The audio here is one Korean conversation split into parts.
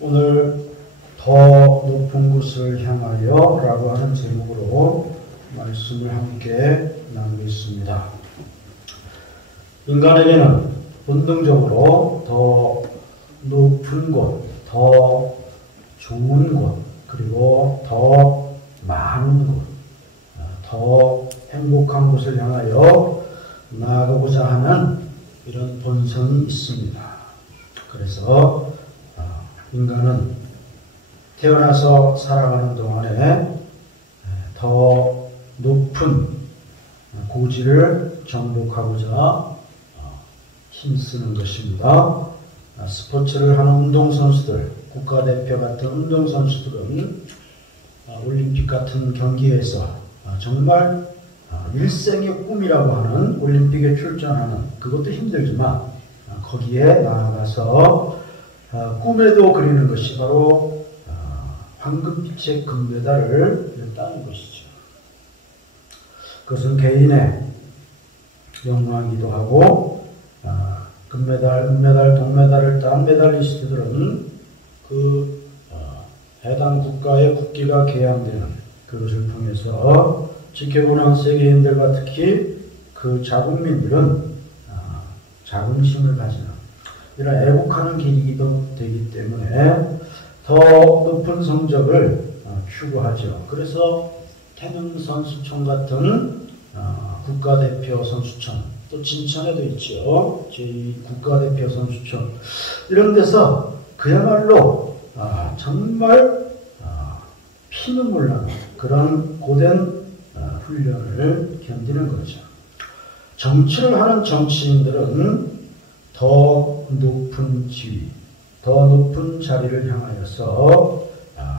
오늘 더 높은 곳을 향하여 라고 하는 제목으로 말씀을 함께 나누겠습니다. 인간에게는 본능적으로 더 높은 곳, 더 좋은 곳, 그리고 더 많은 곳, 더 행복한 곳을 향하여 나아가고자 하는 이런 본성이 있습니다. 그래서 인간은 태어나서 살아가는 동안에 더 높은 고지를 정복하고자 힘쓰는 것입니다. 스포츠를 하는 운동선수들, 국가대표 같은 운동선수들은 올림픽 같은 경기에서 정말 일생의 꿈이라고 하는 올림픽에 출전하는, 그것도 힘들지만 거기에 나아가서 꿈에도 그리는 것이 바로 황금빛의 금메달을 따는 것이죠. 그것은 개인의 영광이기도 하고, 금메달, 은메달, 동메달을 딴 메달리스트들은 그 해당 국가의 국기가 개양되는 그것을 통해서 지켜보는 세계인들과 특히 그 자국민들은 자긍심을 가지는 이런 애국하는 계기도 되기 때문에 더 높은 성적을 추구하죠. 그래서 태릉선수촌 같은 국가대표 선수촌, 또 진천에도 있죠. 제2국가대표 선수촌, 이런 데서 그야말로 정말 피눈물 나는 그런 고된 훈련을 견디는 거죠. 정치를 하는 정치인들은 더 높은 지위, 더 높은 자리를 향하여서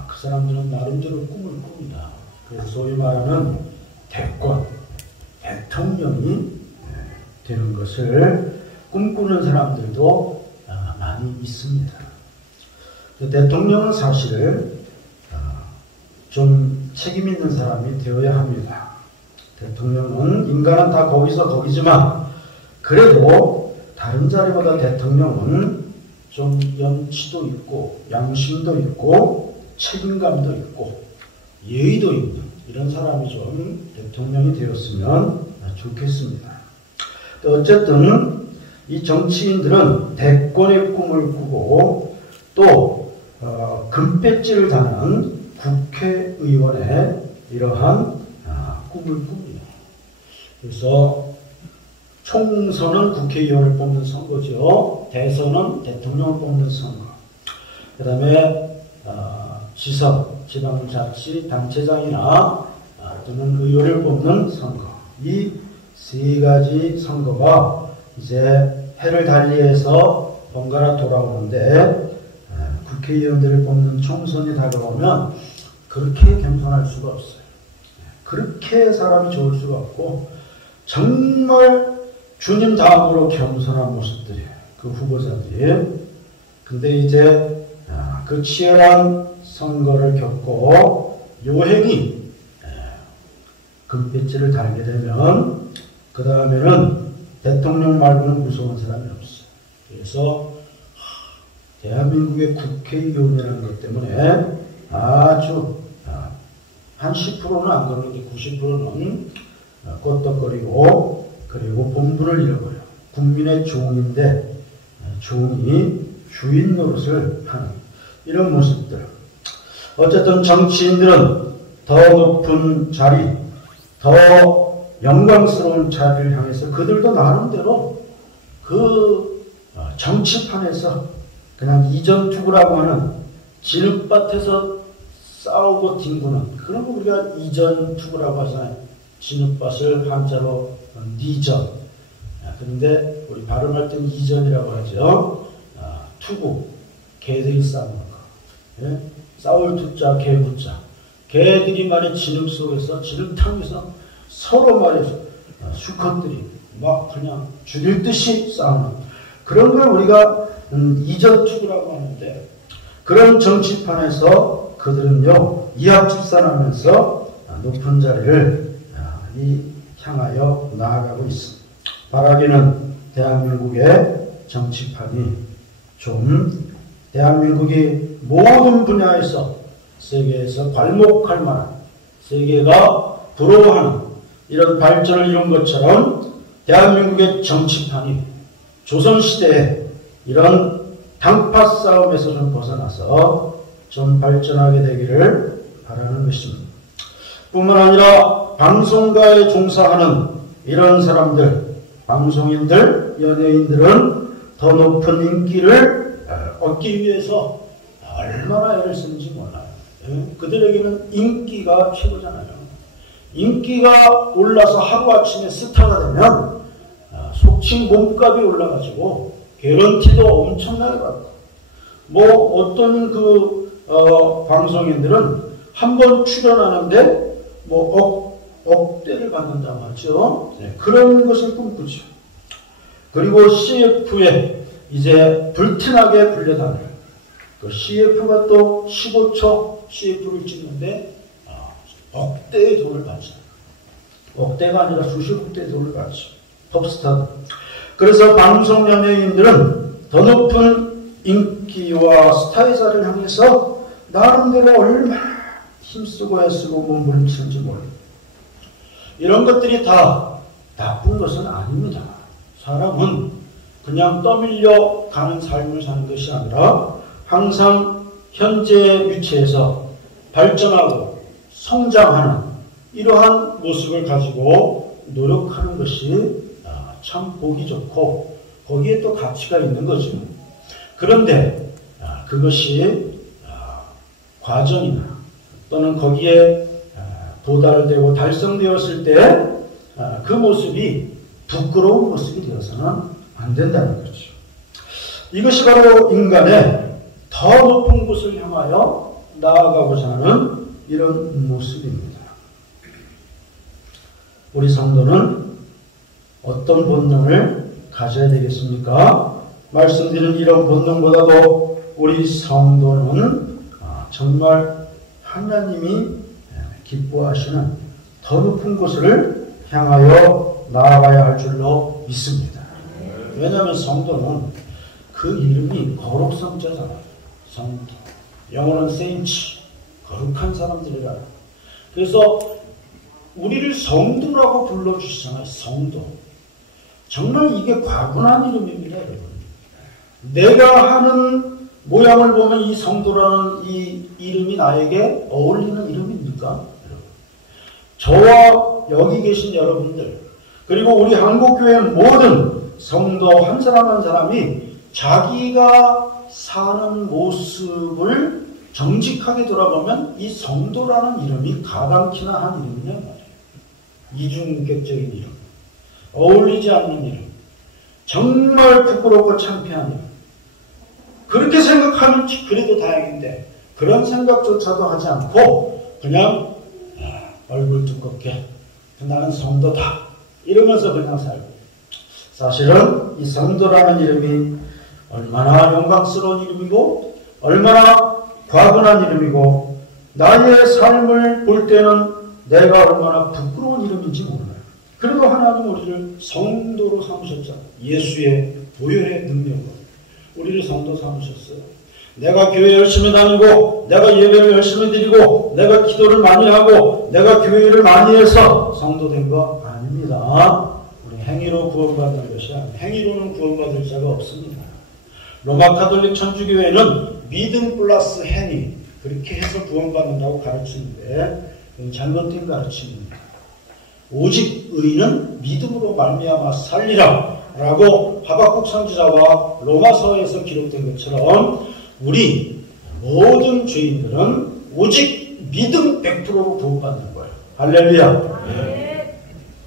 그 사람들은 나름대로 꿈을 꿉니다. 그래서 소위 말하는 대권, 대통령이 되는 것을 꿈꾸는 사람들도 많이 있습니다. 대통령은 사실 좀 책임 있는 사람이 되어야 합니다. 대통령은, 인간은 다 거기서 거기지만 그래도 다른 자리보다 대통령은 좀 염치도 있고 양심도 있고 책임감도 있고 예의도 있는 이런 사람이 좀 대통령이 되었으면 좋겠습니다. 어쨌든 이 정치인들은 대권의 꿈을 꾸고 또 금배지를 다는 국회의원의 이러한 꿈을 꿉니다. 그래서 총선은 국회의원을 뽑는 선거죠. 대선은 대통령을 뽑는 선거. 그 다음에 지선, 지방자치단체장이나 또는 의원을 뽑는 선거. 이 세 가지 선거가 이제 해를 달리해서 번갈아 돌아오는데 국회의원들을 뽑는 총선이 다가오면 그렇게 겸손할 수가 없어요. 그렇게 사람이 좋을 수가 없고 정말 주님 다음으로 겸손한 모습들이에요. 그 후보자들이. 근데 이제 그 치열한 선거를 겪고 요행이 금배지를 달게 되면 그 다음에는 대통령 말고는 무서운 사람이 없어요. 그래서 대한민국의 국회의원이라는 것 때문에 아주 한 10%는 안 그러는데 90%는 껐덕거리고 그리고 본분을 잃어버려요. 국민의 종인데 종이 주인 노릇을 하는 이런 모습들. 어쨌든 정치인들은 더 높은 자리, 더 영광스러운 자리를 향해서 그들도 나름대로 그 정치판에서 그냥 이전투구라고 하는 진흙밭에서 싸우고 뒹구는 그런 거 우리가 이전투구라고 하잖아요. 진흙밭을 한자로 니전. 그런데 우리 발음할 때는 이전이라고 하죠. 투구, 개들이 싸우는 거. 예? 싸울 투자, 개 구자. 개들이 말이 진흙 속에서, 진흙탕에서 서로 말해서 수컷들이 막 그냥 죽일 듯이 싸우는 그런 걸 우리가 이전투구라고 하는데, 그런 정치판에서 그들은요 이합집산하면서 높은 자리를 향하여 나아가고 있습니다. 바라기는 대한민국의 정치판이 좀 대한민국이 모든 분야에서 세계에서 괄목할 만한, 세계가 부러워하는 이런 발전을 이룬 것처럼 대한민국의 정치판이 조선시대에 이런 당파 싸움에서는 벗어나서 좀 발전하게 되기를 바라는 것입니다. 뿐만 아니라 방송가에 종사하는 이런 사람들, 방송인들, 연예인들은 더 높은 인기를 얻기 위해서 얼마나 애를 쓰는지 몰라요. 그들에게는 인기가 최고잖아요. 인기가 올라서 하루아침에 스타가 되면 속칭 몸값이 올라가지고 개런티도 엄청나게 받고, 어떤 방송인들은 한 번 출연하는데 억대를 받는다고 하죠. 그런 것을 꿈꾸죠. 그리고 CF에 이제 불티나게 불려다녀요. 그 CF가 또 15초 CF를 찍는데 억대의 돈을 받잖아요. 억대가 아니라 수십억대의 돈을 받죠. 톱스타. 그래서 방송 연예인들은 더 높은 인기와 스타의 자리를 향해서 나름대로 얼마나 힘쓰고 애쓰고 몸부림치는지 몰라요. 이런 것들이 다 나쁜 것은 아닙니다. 사람은 그냥 떠밀려 가는 삶을 사는 것이 아니라 항상 현재 위치에서 발전하고 성장하는 이러한 모습을 가지고 노력하는 것이 참 보기 좋고 거기에 또 가치가 있는 거죠. 그런데 그것이 과정이나 또는 거기에 도달되고 달성되었을 때 그 모습이 부끄러운 모습이 되어서는 안 된다는 거죠. 이것이 바로 인간의 더 높은 곳을 향하여 나아가고자 하는 이런 모습입니다. 우리 성도는 어떤 본능을 가져야 되겠습니까? 말씀드린 이런 본능보다도 우리 성도는 정말 하나님이 기뻐하시는 더 높은 곳을 향하여 나아가야 할 줄로 믿습니다. 왜냐하면 성도는 그 이름이 거룩성자잖아요. 성도. 영어는 saints, 거룩한 사람들이라. 그래서 우리를 성도라고 불러주시잖아요. 성도. 정말 이게 과분한 이름입니다, 여러분. 내가 하는 모양을 보면 이 성도라는 이 이름이 나에게 어울리는 이름입니까? 여러분. 저와 여기 계신 여러분들, 그리고 우리 한국교회 모든 성도 한 사람 한 사람이 자기가 사는 모습을 정직하게 돌아보면 이 성도라는 이름이 가당키나 한 이름이냐 말이에요. 이중격적인 이름, 어울리지 않는 이름, 정말 부끄럽고 창피한 이름. 그렇게 생각하면 그래도 다행인데 그런 생각조차도 하지 않고 그냥 얼굴 두껍게 나는 성도다 이러면서 그냥 살고, 사실은 이 성도라는 이름이 얼마나 영광스러운 이름이고 얼마나 과분한 이름이고 나의 삶을 볼 때는 내가 얼마나 부끄러운 이름인지 몰라요. 그래도 하나님 우리를 성도로 삼으셨잖아요. 예수의 보혈의 능력으로 우리를 성도 삼으셨어요. 내가 교회 열심히 다니고 내가 예배를 열심히 드리고 내가 기도를 많이 하고 내가 교회를 많이 해서 성도 된 거 아닙니다. 우리 행위로 구원받는 것이 아니에요. 행위로는 구원받을 자가 없습니다. 로마 가톨릭 천주교회는 믿음 플러스 행위 그렇게 해서 구원받는다고 가르치는데 잘못된 가르침입니다. 오직 의인은 믿음으로 말미암아 살리라 라고 하박국 선지자와 로마서에서 기록된 것처럼 우리 모든 죄인들은 오직 믿음 100%로 구원받는 거예요. 할렐루야. 네.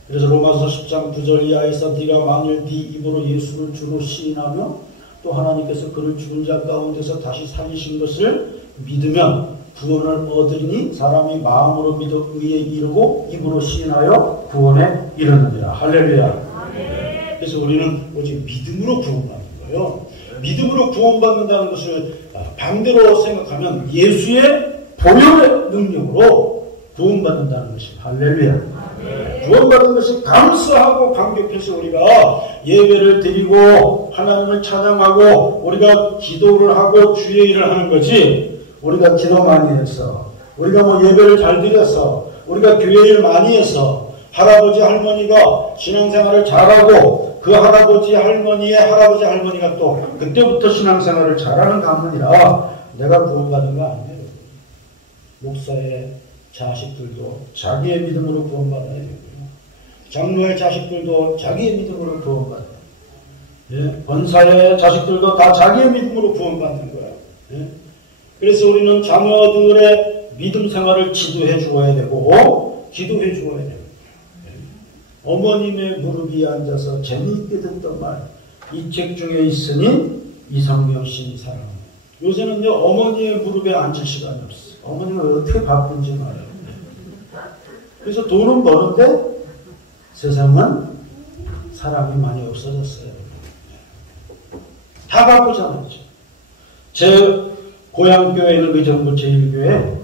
그래서 로마서 10장 9절 이하에서 네가 만일 네 입으로 예수를 주로 시인하며 또 하나님께서 그를 죽은 자 가운데서 다시 살리신 것을 믿으면 구원을 얻으리니 사람이 마음으로 믿어 의에 이르고 입으로 시인하여 구원에 이르느니라. 할렐루야. 네. 그래서 우리는 오직 믿음으로 구원받는 거예요. 믿음으로 구원받는다는 것을 반대로 생각하면 예수의 보혈의 능력으로 구원받는다는 것이 할렐루야. 네. 구원받은 것이 감사하고 감격해서 우리가 예배를 드리고 하나님을 찬양하고 우리가 기도를 하고 주의 일을 하는 거지. 우리가 기도 많이 해서 우리가 뭐 예배를 잘 드려서 우리가 교회 일 많이 해서 할아버지 할머니가 신앙생활을 잘하고 그 할아버지 할머니의 할아버지 할머니가 또 그때부터 신앙생활을 잘하는 가문이라 내가 구원받은 거 아니에요. 목사의 자식들도 자기의 믿음으로 구원받아야 되고요. 장로의 자식들도 자기의 믿음으로 구원받아요. 예? 권사의 자식들도 다 자기의 믿음으로 구원받는 거예요. 예? 그래서 우리는 자녀들의 믿음 생활을 지도해 주어야 되고 기도해 주어야 돼요. 예? 어머님의 무릎 위에 앉아서 재미있게 듣던 말, 이 책 중에 있으니 이성경 씨 사랑. 요새는요 어머니의 무릎에 앉을 시간이 없어요. 어머니가 어떻게 바쁜지 말아요. 그래서 돈은 버는데 세상은 사람이 많이 없어졌어요. 다 바쁘잖아요. 제 고향교회는 의정부 제1교회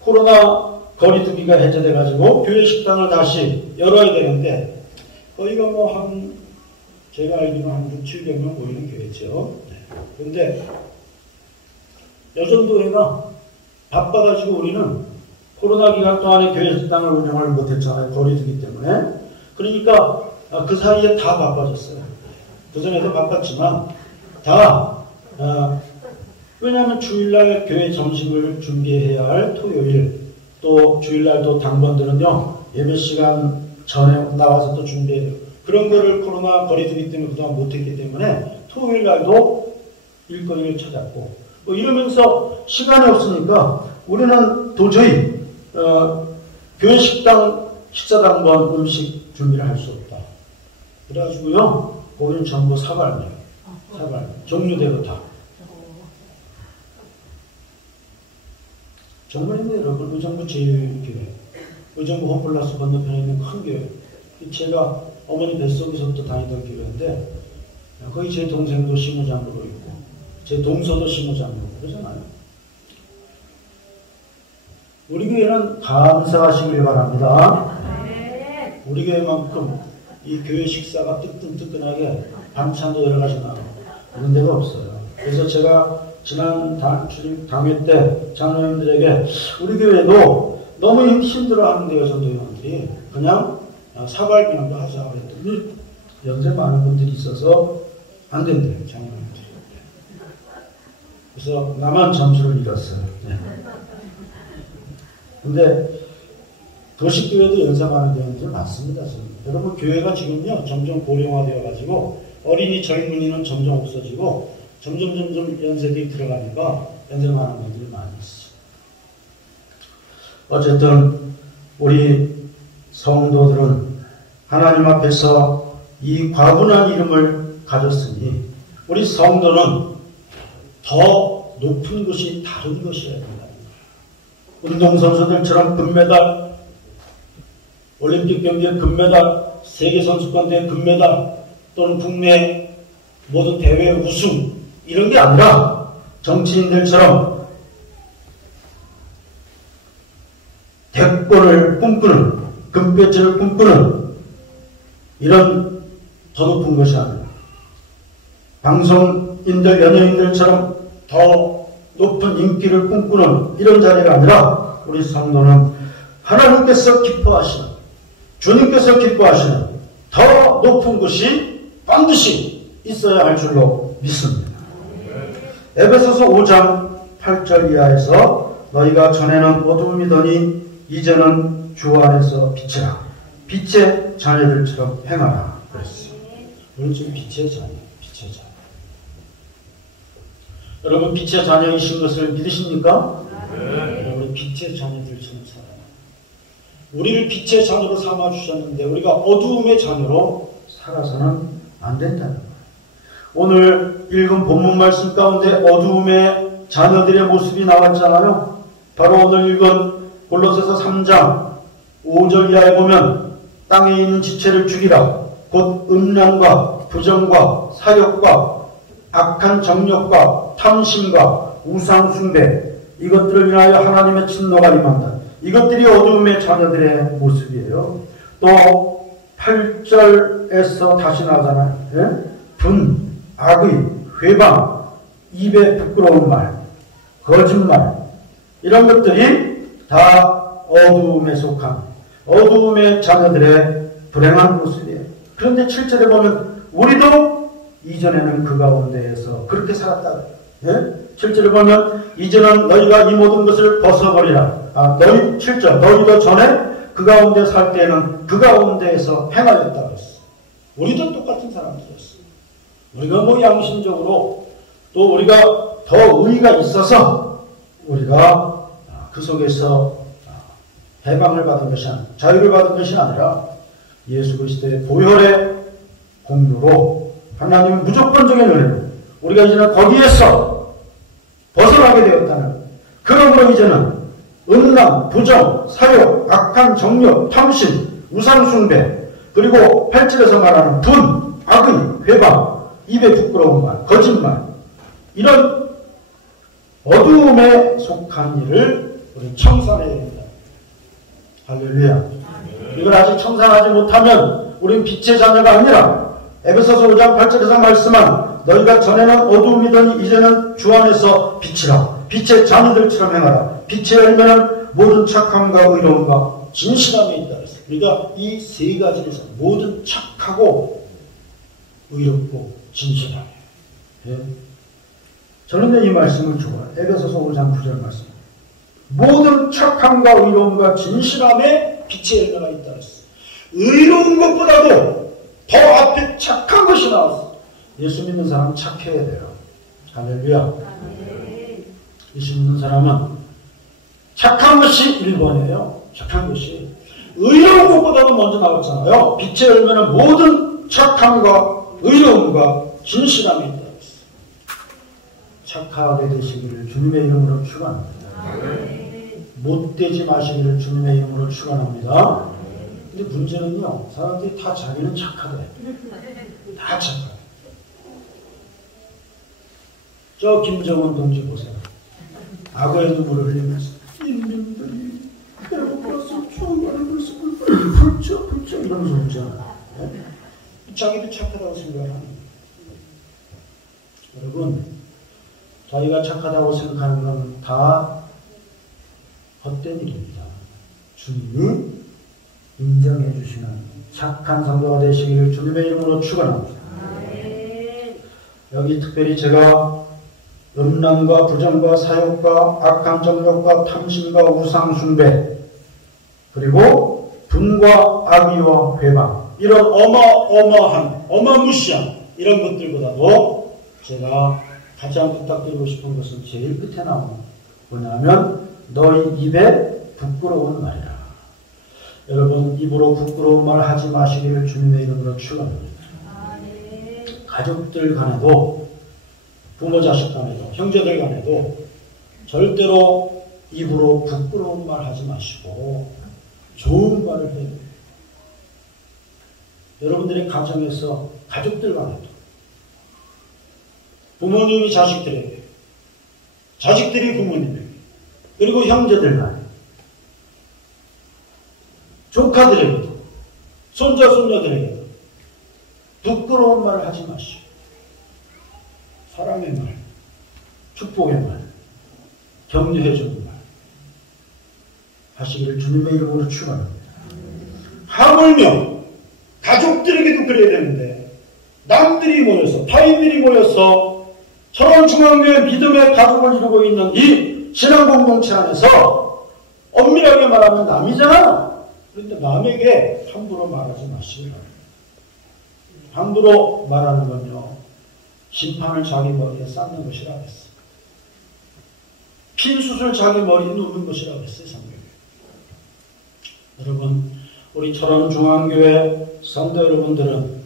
코로나 거리두기가 해제돼가지고 교회 식당을 다시 열어야 되는데 거기가 뭐 한 제가 알기로 한 6, 700명 모이는 교회죠. 그런데 여전도회가 바빠가지고 우리는 코로나 기간 동안에 교회 식당을 운영을 못했잖아요. 거리두기 때문에. 그러니까 그 사이에 다 바빠졌어요. 그전에도 바빴지만 다 왜냐하면 주일날 교회 점심을 준비해야 할 토요일 또 주일날도 당번들은요 예배 시간 전에 나와서 또 준비해요. 그런 거를 코로나 거리두기 때문에 그동안 못했기 때문에 토요일날도 일거리를 찾았고 뭐 이러면서 시간이 없으니까 우리는 도저히 교회 식당 식사당번 음식 준비를 할 수 없다. 그래가지고요 거기는 전부 사발이에요. 사발 종류대로 다. 정말입니다 여러분. 의정부 제1교회 의정부 홈플러스 건너편에 있는 큰 교회. 제가 어머니 뱃속에서부터 다니던 교회인데 거기 제 동생도 시무장으로 있고 제 동서도 시무장이고 그러잖아요. 우리 교회는 감사하시길 바랍니다. 우리 교회만큼 이 교회 식사가 뜨끈뜨끈하게 반찬도 여러 가지 나오고 그런 데가 없어요. 그래서 제가 지난 당회 때 장로님들에게 우리 교회도 너무 힘들어하는 데요 전도위원들이 그냥 사발비용도 하자 그랬더니 연세 많은 분들이 있어서 안 된대요 장로님들이. 그래서 나만 점수를 잃었어요. 네. 근데 도시교회도 연세 많은 교회들 많습니다. 지금. 여러분 교회가 지금요 점점 고령화되어 가지고 어린이 젊은이는 점점 없어지고 점점 연세들이 들어가니까 연세 많은 분들이 많이 있어요. 어쨌든 우리 성도들은 하나님 앞에서 이 과분한 이름을 가졌으니 우리 성도는 더 높은 것이 다른 것이어야 된다. 운동선수들처럼 금메달, 올림픽 경기에 금메달, 세계선수권대회 금메달 또는 국내 모든 대회 우승 이런 게 아니라 정치인들처럼 대권을 꿈꾸는 금배지를 꿈꾸는 이런 더 높은 것이 아니라 방송인들 연예인들처럼 더 높은 인기를 꿈꾸는 이런 자리가 아니라 우리 성도는 하나님께서 기뻐하시는 주님께서 기뻐하시는 더 높은 것이 반드시 있어야 할 줄로 믿습니다. 에베소서 5장 8절 이하에서 너희가 전에는 어두움이더니 이제는 주 안에서 빛이라 빛의 자녀들처럼 행하라 그랬어요. 우리 지금 빛의 자녀, 빛의 자녀. 여러분 빛의 자녀이신 것을 믿으십니까? 네. 여러분 빛의 자녀들처럼 살아요. 우리를 빛의 자녀로 삼아주셨는데 우리가 어두움의 자녀로 살아서는 안 된다는 거예요. 오늘 읽은 본문 말씀 가운데 어두움의 자녀들의 모습이 나왔잖아요. 바로 오늘 읽은 골로새서 3장 5절 이하에 보면 땅에 있는 지체를 죽이라 곧 음란과 부정과 사욕과 악한 정욕과 탐심과 우상숭배 이것들을 인하여 하나님의 진노가 임한다. 이것들이 어두움의 자녀들의 모습이에요. 또 8절에서 다시 나오잖아요. 예? 분, 악의, 회방, 입에 부끄러운 말, 거짓말, 이런 것들이 다 어두움에 속한 어두움의 자녀들의 불행한 모습이에요. 그런데 7절에 보면 우리도 이전에는 그 가운데에서 그렇게 살았다. 예? 7절에 보면 이제는 너희가 이 모든 것을 벗어버리라. 7절 너희도 전에 그 가운데 살 때는 그 가운데에서 행하였다 그랬어. 우리도 똑같은 사람들이었어. 우리가 뭐 양심적으로 또 우리가 더 의의가 있어서 우리가 그 속에서 해방을 받은 것이 아니라 자유를 받은 것이 아니라 예수 그리스도의 보혈의 공로로 하나님의 무조건적인 은혜로 우리가 이제는 거기에서 벗어나게 되었다는, 그러므로 이제는 음란, 부정, 사욕, 악한 정욕, 탐심, 우상숭배, 그리고 8절에서 말하는 분, 악의, 회방, 입에 부끄러운 말, 거짓말, 이런 어두움에 속한 일을 우리 청산해야 됩니다. 할렐루야. 이걸 아직 청산하지 못하면 우리는 빛의 자녀가 아니라 에베소서 5장 8절에서 말씀한 너희가 전에는 어두움이더니 이제는 주 안에서 빛이라. 빛의 자녀들처럼 행하라. 빛의 열매는 모든 착함과 의로움과 진실함에 있다. 우리가 이 세 가지에서 모든 착하고 의롭고 진실하게. 예? 저는 이 말씀을 좋아해요. 에베소서 5장 9절 말씀. 모든 착함과 의로움과 진실함에 빛의 열매가 있다. 의로운 것보다도 더 앞에 착한 것이 나왔어. 예수 믿는 사람은 착해야 돼요. 할렐루야. 예수 믿는 사람은 착한 것이 1번이에요. 착한 것이. 의로운 것보다도 먼저 나왔잖아요. 빛의 열매는 모든 착함과 의로움과 진실함이 있다. 착하게 되시기를 주님의 이름으로 축원합니다. 못되지 마시기를 주님의 이름으로 축원합니다. 근데 문제는요, 사람들이 다 자기는 착하대. 다 착하대. 저 김정은 동지 보세요. 악어의 눈물을 흘리면서 인민들이 배고파서 죽어가는 모습을 불쩍 이러면서 웃잖아. 자기도 착하다고 생각하는 거예요. 여러분, 자기가 착하다고 생각하는 건 다 헛된 일입니다. 주님이 인정해 주시는 착한 성도가 되시기를 주님의 이름으로 축원합니다. 여기 특별히 제가 음란과 부정과 사욕과 악한 정욕과 탐심과 우상숭배, 그리고 분과 악의와 회방, 이런 어마어마한 어마무시한 이런 것들보다도 제가 가장 부탁드리고 싶은 것은 제일 끝에 나오는 뭐냐면 너희 입에 부끄러운 말이라. 여러분, 입으로 부끄러운 말 하지 마시기를 주님의 이름으로 축원합니다. 가족들 간에도, 부모 자식 간에도, 형제들 간에도 절대로 입으로 부끄러운 말 하지 마시고 좋은 말을 해야 돼요. 여러분들의 가정에서 가족들 간에도, 부모님이 자식들에게, 자식들이 부모님에게, 그리고 형제들 간에, 조카들에게도, 손자 손녀들에게도 부끄러운 말을 하지 마시고 사랑의 말, 축복의 말, 격려해주는 말 하시기를 주님의 이름으로 축원합니다. 하물며 가족들에게도 그래야 되는데 남들이 모여서, 타인들이 모여서 천원중앙교회 믿음의 가족을 이루고 있는 이 신앙 공동체 안에서 엄밀하게 말하면 남이잖아. 그런데 남에게 함부로 말하지 마시기 바랍니다. 함부로 말하는 건요, 심판을 자기 머리에 쌓는 것이라고 했어. 핀수술 자기 머리에 놓는 것이라고 했어요, 성경에. 여러분, 우리 철원중앙교회 성도 여러분들은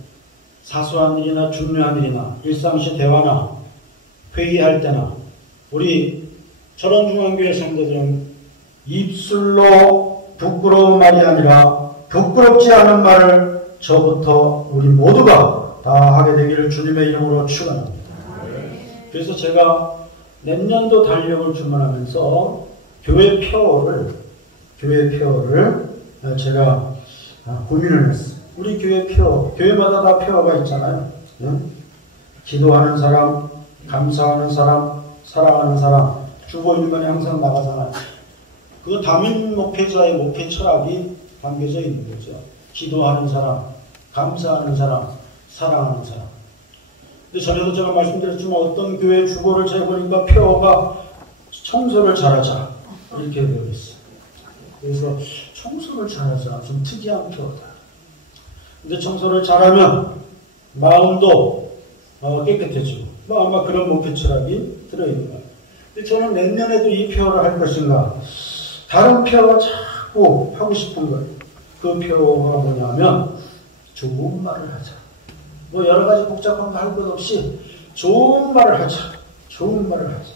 사소한 일이나 중요한 일이나 일상시 대화나 회의할 때나 우리 철원중앙교회 성도들은 입술로 부끄러운 말이 아니라 부끄럽지 않은 말을 저부터 우리 모두가 다 하게 되기를 주님의 이름으로 축원합니다. 그래서 제가 내년도 달력을 주문하면서 교회 표를 교회 폐허를 제가 고민을 했어요. 우리 교회 폐허, 교회마다 다 폐허가 있잖아요. 기도하는 사람, 감사하는 사람, 사랑하는 사람, 주보일면에 항상 나가잖아요. 그 담임 목회자의 목회 철학이 담겨져 있는 거죠. 기도하는 사람, 감사하는 사람, 사랑하는 사람. 근데 전에도 제가 말씀드렸지만 어떤 교회 주보를 제가 보니까 폐허가 청소를 잘하자 이렇게 되어 있어요. 그래서 청소를 잘하자 좀 특이한 폐허다. 근데 청소를 잘하면 마음도 깨끗해지고 아마 그런 목회 철학이 들어있는 거예요. 근데 저는 내년에도 이 폐허를 할 것인가 다른 폐허가 자꾸 하고 싶은 거예요. 그 폐허가 뭐냐면 좋은 말을 하자. 뭐 여러 가지 복잡한 거 할 것 없이 좋은 말을 하자. 좋은 말을 하자.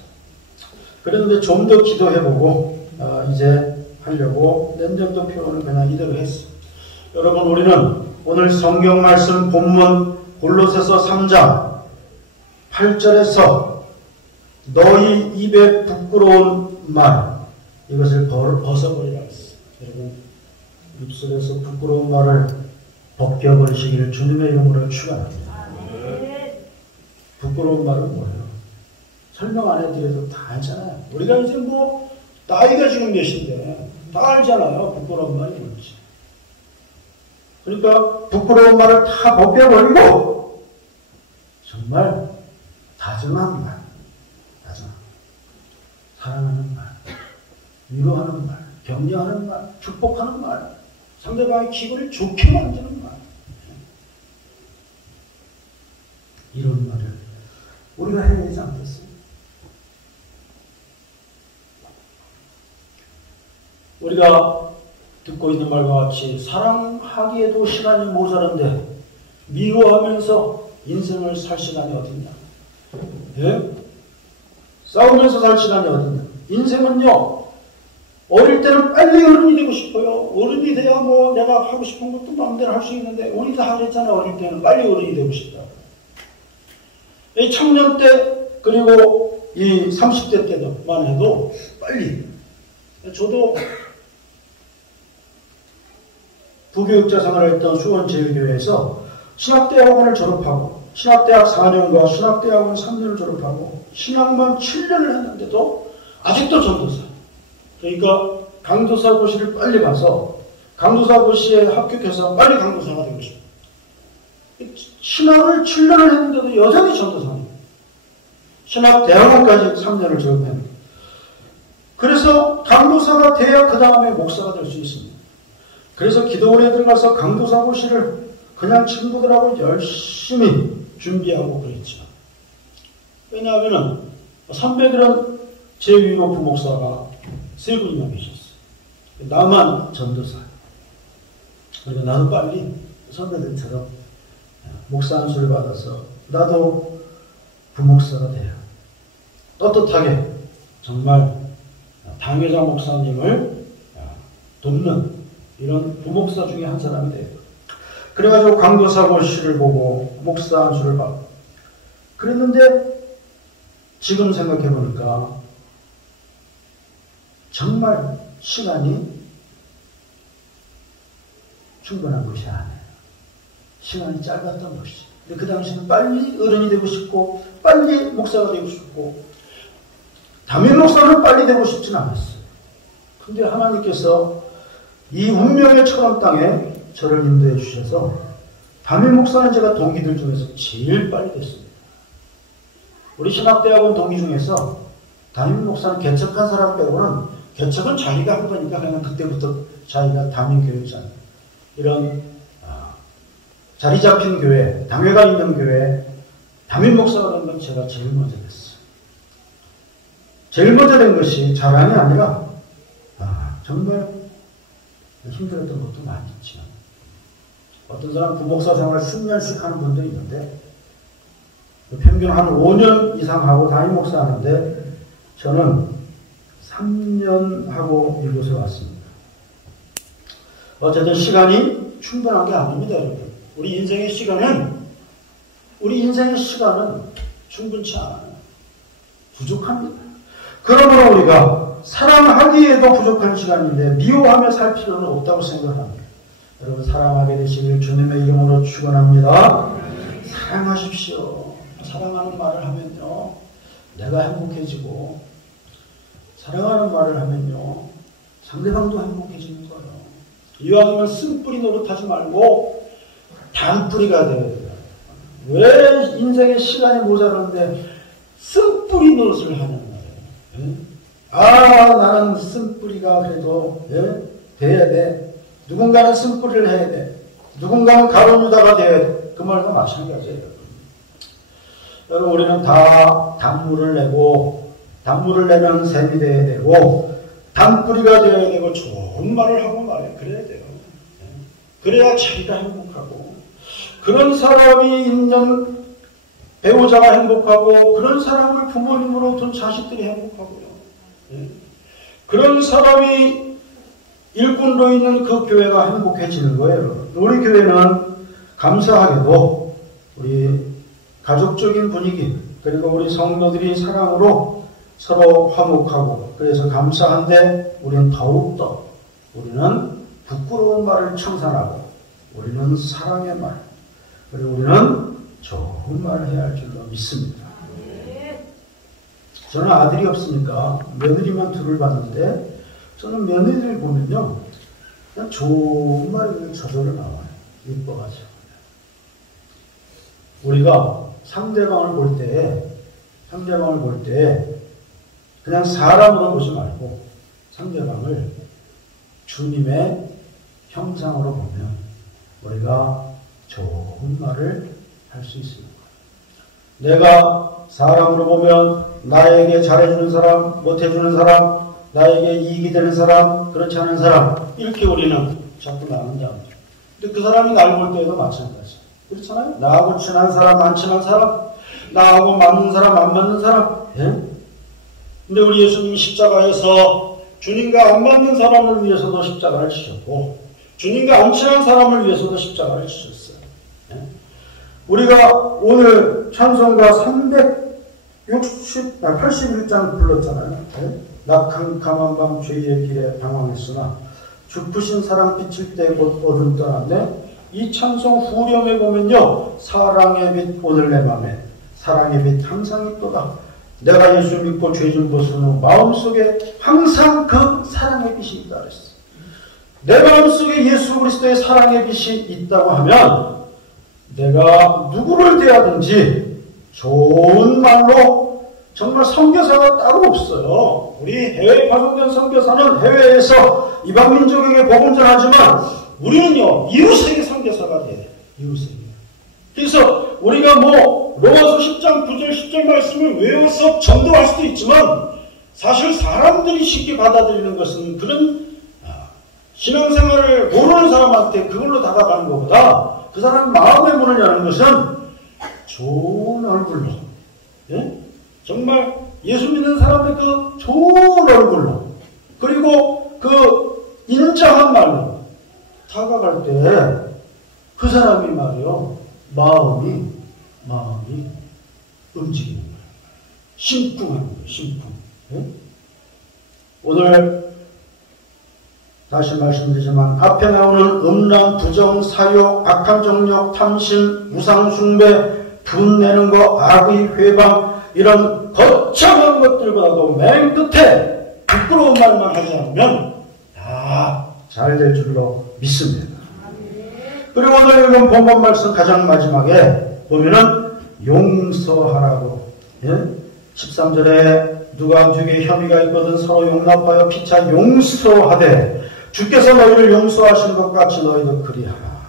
그런데 좀 더 기도해보고 이제 하려고 내년도 폐허는 그냥 이대로 했어요. 여러분 우리는 오늘 성경 말씀 본문 골로새서 3장 8절에서 너희 입에 부끄러운 말 이것을 벗어버리라고 했어요. 여러분 입술에서 부끄러운 말을 벗겨버리시기를 주님의 이름으로 축원합니다. 부끄러운 말은 뭐예요? 설명 안 해드려도 다 알잖아요. 우리가 이제 뭐 나이가 지금 몇인데 다 알잖아요. 부끄러운 말이 뭔지. 그러니까 부끄러운 말을 다 벗겨버리고 정말 다정한 말, 사랑하는 말, 위로하는 말, 격려하는 말, 축복하는 말, 상대방의 기분을 좋게 만드는 말. 이런 말을 우리가 해야 되지 않겠습니까? 우리가 듣고 있는 말과 같이 사랑하기에도 시간이 모자란데 미워하면서 인생을 살 시간이 어딨냐? 예? 싸우면서 살 시간이 어딨냐? 인생은요, 어릴 때는 빨리 어른이 되고 싶어요. 어른이 돼야 뭐 내가 하고 싶은 것도 마음대로 할 수 있는데, 우리 다 그랬잖아요. 어릴 때는 빨리 어른이 되고 싶다고. 이 청년 때, 그리고 이 30대 때만 해도 빨리. 저도 부교육자 생활을 했던 수원제일교회에서 신학대학원을 졸업하고, 신학대학 4년과 신학대학원 3년을 졸업하고, 신학만 7년을 했는데도 아직도 전도사. 그러니까 강도사 고시를 빨리 가서 강도사 고시에 합격해서 빨리 강도사가 되고 싶어요. 신학을 7년을 했는데도 여전히 전도사입니다. 신학대학원까지 3년을 졸업했는데. 그래서 강도사가 돼야 그 다음에 목사가 될 수 있습니다. 그래서 기도원에 들어가서 강도사 고시를 그냥 친구들하고 열심히 준비하고 그랬죠. 왜냐하면 선배들은 제 위로 부목사가 세 분이나 계셨어요. 나만 전도사. 그러니까 나도 빨리 선배들처럼 목사 안수를 받아서 나도 부목사가 돼요. 떳떳하게 정말 당회장 목사님을 돕는 이런 부목사 중에 한 사람이 돼요. 그래가지고 강도사 고시를 보고 목사 안수를 받고 그랬는데 지금 생각해보니까 정말 시간이 충분한 것이 아니에요. 시간이 짧았던 것이죠. 근데 그 당시에는 빨리 어른이 되고 싶고 빨리 목사가 되고 싶고 담임 목사는 빨리 되고 싶진 않았어요. 근데 하나님께서 이 운명의 천원 땅에 저를 인도해 주셔서 담임 목사는 제가 동기들 중에서 제일 빨리 됐습니다. 우리 신학대학원 동기 중에서 담임 목사는 개척한 사람 빼고는 개척은 자기가 한 거니까 그냥 그때부터 자기가 담임 교육자 이런 자리 잡힌 교회, 당회가 있는 교회 담임 목사가 된 건 제가 제일 먼저 됐어요. 제일 먼저 된 것이 자랑이 아니라 정말 힘들었던 것도 많이 있죠. 어떤 사람 부목사 생활을 10년씩 하는 분도 있는데 평균 한 5년 이상 하고 담임 목사 하는데 저는 3년 하고 이곳에 왔습니다. 어쨌든 시간이 충분한 게 아닙니다, 여러분. 우리 인생의 시간은 충분치 않아요. 부족합니다. 그러므로 우리가 사랑하기에도 부족한 시간인데 미워하며 살 필요는 없다고 생각합니다. 여러분 사랑하게 되시길 주님의 이름으로 축원합니다. 사랑하십시오. 사랑하는 말을 하면요 내가 행복해지고, 사랑하는 말을 하면요 상대방도 행복해지는 거예요. 이왕이면 쓴뿌리 노릇하지 말고 단뿌리가 되어야 돼요. 왜 인생에 시간이 모자란데 쓴뿌리 노릇을 하는 거예요. 나는 쓴뿌리가 그래도 돼야 돼. 누군가는 쓴뿌리를 해야 돼. 누군가는 가론유다가 돼야 돼. 그 말과 마찬가지예요. 여러분 우리는 다 단물을 내고, 단물을 내면 샘이 돼야 되고, 단뿌리가 되어야 되고, 좋은 말을 하고 말해 그래야 돼요. 그래야 자기가 행복하고, 그런 사람이 있는 배우자가 행복하고, 그런 사람을 부모님으로 둔 자식들이 행복하고요. 그런 사람이 일꾼으로 있는 그 교회가 행복해지는 거예요. 우리 교회는 감사하게도 우리 가족적인 분위기, 그리고 우리 성도들이 사랑으로 서로 화목하고, 그래서 감사한데 우리는 더욱더 우리는 부끄러운 말을 청산하고, 우리는 사랑의 말, 그리고 우리는 좋은 말을 해야 할 줄로 믿습니다. 저는 아들이 없으니까 며느리만 둘을 봤는데, 저는 며느리를 보면요 그냥 좋은 말이 저절로 나와요. 이뻐가지고. 우리가 상대방을 볼 때 그냥 사람으로 보지 말고 상대방을 주님의 형상으로 보면 우리가 좋은 말을 할 수 있습니다. 내가 사람으로 보면 나에게 잘해주는 사람, 못해주는 사람, 나에게 이익이 되는 사람, 그렇지 않은 사람, 이렇게 우리는 자꾸 나눈다. 근데 그 사람이 날 볼 때에도 마찬가지예요. 그렇잖아요? 나하고 친한 사람, 안 친한 사람, 나하고 맞는 사람, 안 맞는 사람. 근데 우리 예수님이 십자가에서 주님과 안 맞는 사람을 위해서도 십자가를 지셨고, 주님과 안 친한 사람을 위해서도 십자가를 지셨어요. 우리가 오늘 찬송가 81장 불렀잖아요. 낙한 밤 죄의 길에 방황했으나 죽으신 사랑 비칠 때 곧 어둠 떠났네. 이 찬송 후렴에 보면요, 사랑의 빛 오늘 내 맘에, 사랑의 빛 항상 있도다. 내가 예수 믿고 죄 좀 벗은 후 마음속에 항상 그 사랑의 빛이 있다 그랬어. 내 마음속에 예수 그리스도의 사랑의 빛이 있다고 하면 내가 누구를 대하든지 좋은 말로, 정말 선교사가 따로 없어요. 우리 해외에 파송된 선교사는 해외에서 이방민족에게 복음 전하지만 우리는요 이웃에게 선교사가 돼야 돼요. 이웃에게. 그래서 우리가 로마서 10장 9절 10절 말씀을 외워서 전도할 수도 있지만, 사실 사람들이 쉽게 받아들이는 것은 그런 신앙생활을 모르는 사람한테 그걸로 다가가는 것보다 그 사람 마음의 문을 여는 것은 좋은 얼굴로, 정말 예수 믿는 사람의 그 좋은 얼굴로, 그리고 그 인정한 말로 다가갈 때 그 사람이 말이요 마음이 움직이는 거예요. 심쿵하는 거예요. 심쿵. 오늘 다시 말씀드리지만 앞에 나오는 음란, 부정, 사욕, 악한 정력, 탐심, 우상숭배, 분내는 거, 악의 회방, 이런 거창한 것들보다도 맨 끝에 부끄러운 말만 하지 않으면 다 잘 될 줄로 믿습니다. 그리고 오늘 읽은 본문 말씀 가장 마지막에 보면은 용서하라고, 13절에 누가 주에게 혐의가 있거든 서로 용납하여 피차 용서하되 주께서 너희를 용서하신 것 같이 너희도 그리하라.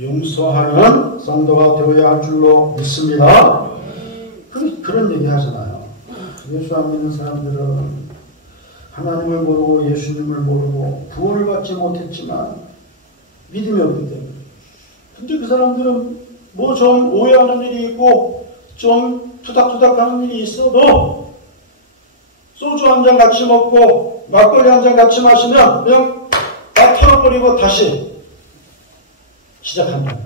용서하는 성도가 되어야 할 줄로 믿습니다. 그런 얘기 하잖아요. 예수 안 믿는 사람들은 하나님을 모르고 예수님을 모르고 구원을 받지 못했지만 믿음이 없기 때문에. 근데 그 사람들은 좀 오해하는 일이 있고 좀 투닥투닥하는 일이 있어도 소주 한 잔 같이 먹고 막걸리 한 잔 같이 마시면 그냥 다 털어버리고 다시 시작한다.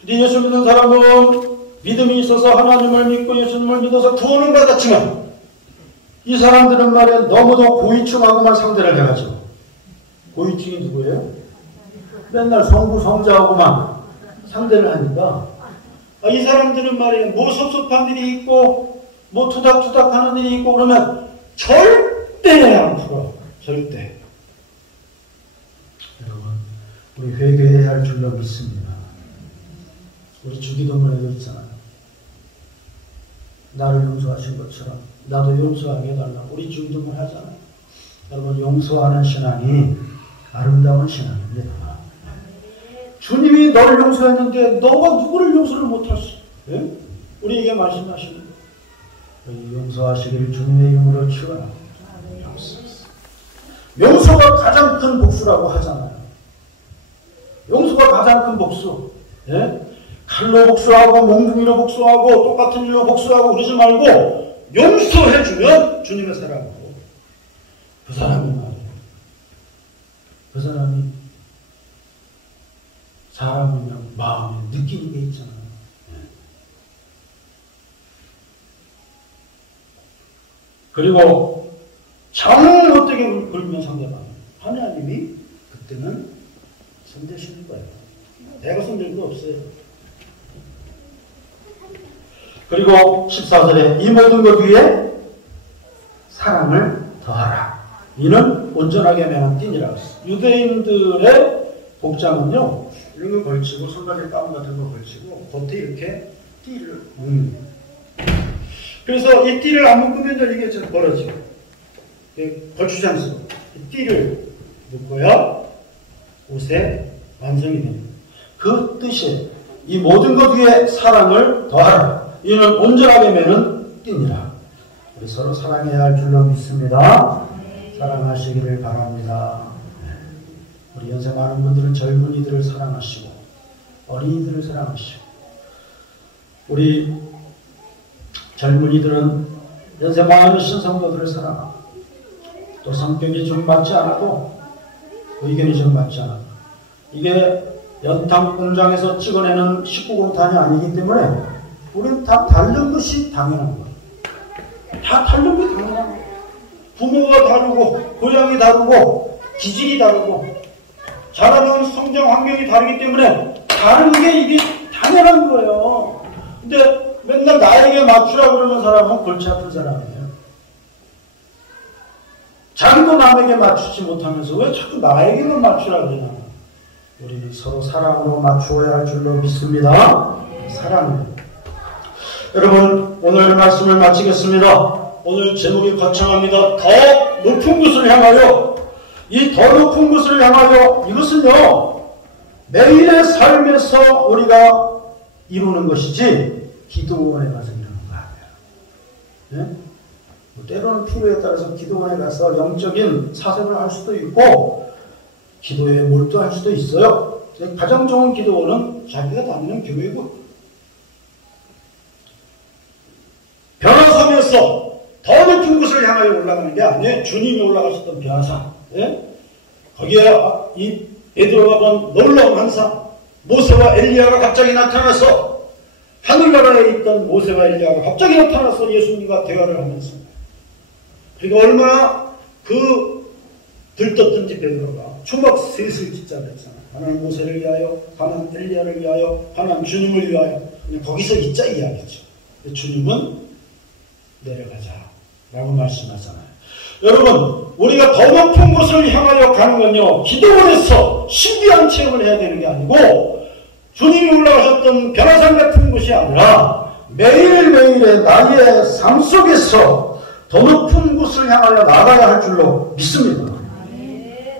근데 예수 믿는 사람은 믿음이 있어서 하나님을 믿고 예수님을 믿어서 구원을 받았지만 이 사람들은 말이야 너무도 고위층하고만 상대를 해가지고. 고위층이 누구예요? 맨날 성부 성자하고만 상대를 하니까 이 사람들은 말이야 뭐 섭섭한 일이 있고 뭐 투닥투닥 하는 일이 있고 그러면 절대 안 풀어. 절대. 여러분 우리 회개해야 할 줄로 믿습니다. 우리 주기도문에도 있잖아요. 나를 용서하신 것처럼 나도 용서하게 해달라고 우리 주기도문 하잖아요. 여러분 용서하는 신앙이 아름다운 신앙입니다. 주님이 널 용서했는데 너가 누구를 용서를 못할 수 예? 우리에게 말씀하시는 용서하시기를 주님의 이름으로 축원합니다. 용서가 가장 큰 복수라고 하잖아요. 용서가 가장 큰 복수. 예? 칼로 복수하고 몽둥이로 복수하고 똑같은 일로 복수하고 그러지 말고 용서해주면 주님의 사랑이고 그 사람이 말이에요. 그 사람이 사람이면 마음에 느끼는 게 있잖아요. 예. 그리고 정 못되게 굴면 상대방 하나님이 그때는 손대시는 거예요. 내가 손댈 거 없어요. 그리고 14절에 이 모든 것 위에 사랑을 더하라. 이는 온전하게 매한 띠니라고 했어요. 유대인들의 복장은요, 이런 거 걸치고, 손가락 가운 같은 거 걸치고, 겉에 이렇게 띠를 묶는 거예요. 그래서 이 띠를 안 묶으면 이게 좀 벌어지고, 걸치지 않습니다. 이 띠를 묶어야 옷의 완성이 됩니다. 그 뜻이 이 모든 것 위에 사랑을 더하라. 이는 온전하게 매는 띠니라. 우리 서로 사랑해야 할 줄로 믿습니다. 사랑하시기를 바랍니다. 우리 연세 많은 분들은 젊은이들을 사랑하시고 어린이들을 사랑하시고 우리 젊은이들은 연세 많은 신성도들을 사랑하고 또 성격이 좀 맞지 않아도 의견이 좀 맞지 않아도 이게 연탄 공장에서 찍어내는 19공탄이 아니기 때문에 우리는 다 다른 것이 당연한 거예요. 다 다른 게 당연한 거예요. 부모가 다르고 고향이 다르고 기질이 다르고 자라는 성장 환경이 다르기 때문에 다른 게 이게 당연한 거예요. 근데 맨날 나에게 맞추라고 그러는 사람은 골치 아픈 사람이에요. 자기도 남에게 맞추지 못하면서 왜 자꾸 나에게만 맞추라고 그러나. 우리는 서로 사랑으로 맞추어야 할 줄로 믿습니다. 사랑입니다. 여러분 오늘 말씀을 마치겠습니다. 오늘 제목이 거창합니다. 더 높은 곳을 향하여. 이 더 높은 곳을 향하여 이것은요 매일의 삶에서 우리가 이루는 것이지 기도원에 가서 이루는 거 아니에요. 네? 뭐 때로는 필요에 따라서 기도원에 가서 영적인 사색을 할 수도 있고 기도에 몰두할 수도 있어요. 가장 좋은 기도원은 자기가 다니는 교회고 변화섬에서 더 높은 곳을 향하여 올라가는 게 아니에요. 주님이 올라가셨던 변화섬. 예? 거기에 이 베드로가 본 놀라운 환상. 모세와 엘리야가 갑자기 나타나서 하늘나라에 있던 모세와 엘리야가 갑자기 나타나서 예수님과 대화를 하면서 그리고 얼마나 들떴던지 베드로가 초막 셋을 짓자 그랬잖아요. 하나는 모세를 위하여, 하나는 엘리야를 위하여, 하나는 주님을 위하여. 그냥 거기서 있자 이야기죠. 주님은 내려가자 라고 말씀하잖아요. 여러분 우리가 더 높은 곳을 향하여 가는 건요 기도원에서 신비한 체험을 해야 되는 게 아니고 주님이 올라가셨던 변화산 같은 곳이 아니라 매일매일의 나의 삶 속에서 더 높은 곳을 향하여 나가야 할 줄로 믿습니다.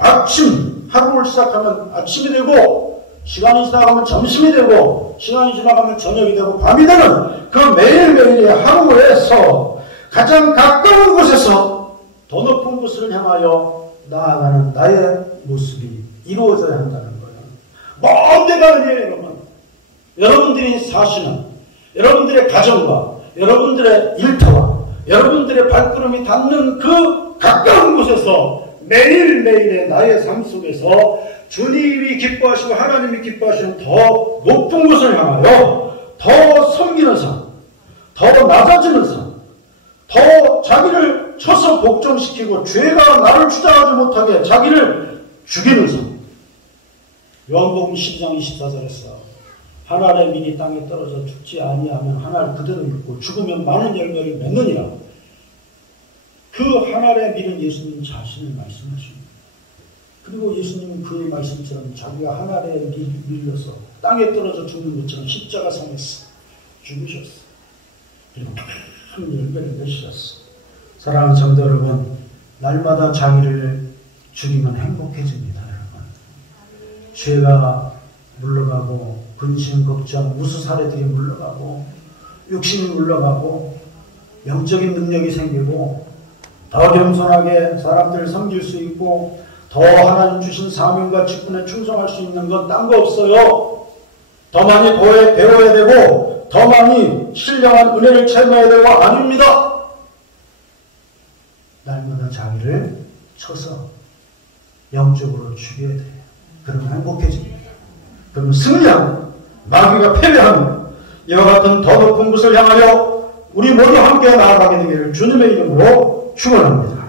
아침 하루를 시작하면 아침이 되고 시간이 지나가면 점심이 되고 시간이 지나가면 저녁이 되고 밤이 되는 그 매일매일의 하루에서 가장 가까운 곳에서 더 높은 곳을 향하여 나아가는 나의 모습이 이루어져야 한다는 거예요. 먼 데가 아니에요, 여러분. 여러분들이 사시는 여러분들의 가정과 여러분들의 일터와 여러분들의 발걸음이 닿는 그 가까운 곳에서 매일매일의 나의 삶 속에서 주님이 기뻐하시고 하나님이 기뻐하시는 더 높은 곳을 향하여 더 섬기는 삶, 더 낮아지는 삶, 더 자기를 쳐서 복종시키고 죄가 나를 주장하지 못하게 자기를 죽이는 삶. 요한복음 12장 24절에서 하늘의 밀이 땅에 떨어져 죽지 아니하면 하늘 그대로 있고 죽으면 많은 열매를 맺느니라. 그 하늘의 밀은 예수님 자신을 말씀하십니다. 그리고 예수님은 그 말씀처럼 자기가 하늘에 밀려서 땅에 떨어져 죽는 것처럼 십자가상에서 죽으셨어. 그리고 큰 열매를 맺으셨어. 사랑하는 성도 여러분, 날마다 자기를 죽이면 행복해집니다. 여러분. 죄가 물러가고 근심, 걱정, 무수사례들이 물러가고 욕심이 물러가고 영적인 능력이 생기고 더 겸손하게 사람들을 섬길 수 있고 더 하나님 주신 사명과 직분에 충성할 수 있는 건 딴 거 없어요. 더 많이 배워야 되고 더 많이 신령한 은혜를 체험해야 되고 아닙니다. 날마다 자기를 쳐서 영적으로 죽여야 돼요. 그러면 행복해집니다. 그러면 승리하고 마귀가 패배합니다. 이와 같은 더 높은 곳을 향하여 우리 모두 함께 나아가게 되기를 주님의 이름으로 축원합니다.